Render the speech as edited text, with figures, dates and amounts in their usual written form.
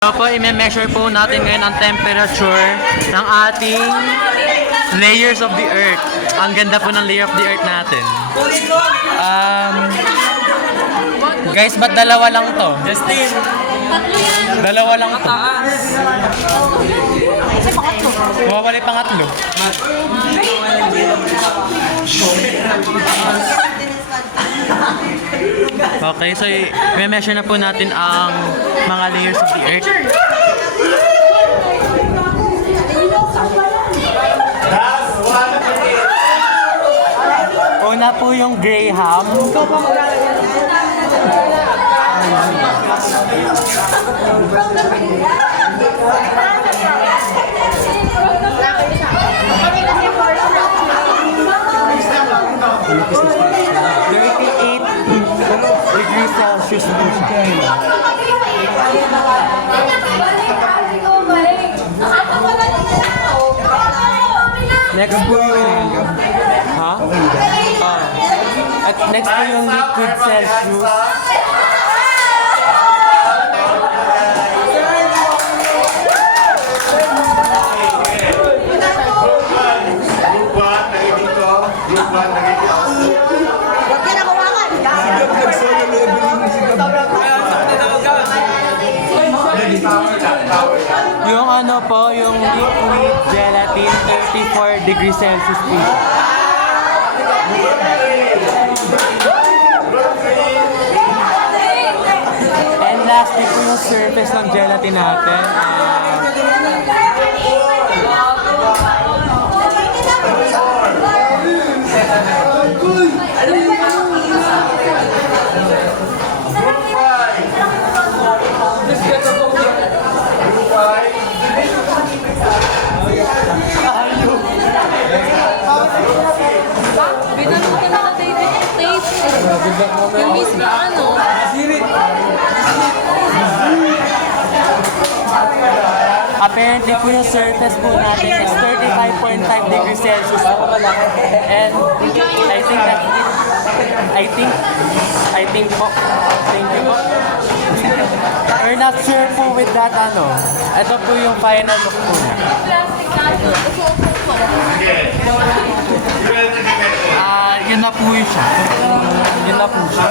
So po, i-measure po natin ngayon ang temperature ng ating layers of the earth. Ang ganda po ng layer of the earth natin. Guys, ba't dalawa lang to? Justin! Dalawa lang to. Mawawala yung pangatlo. Okay, so i-measure na po natin ang mga layers of the earth. Una po yung Graham. Degrees Celsius po siya. Next po yung... Ha? At next po yung liquid Celsius. Yung ano po, yung liquid gelatin, 34 degrees Celsius po. And lastly po yung surface ng gelatin natin. Yung mismo ano? Apparently po yung surface po natin is 35.5 degrees Celsius po. And I think that's it. I think po. Thank you po. We're not sure po with that ano. Ito po yung final look po na. Yun na po siya. Yun na po siya.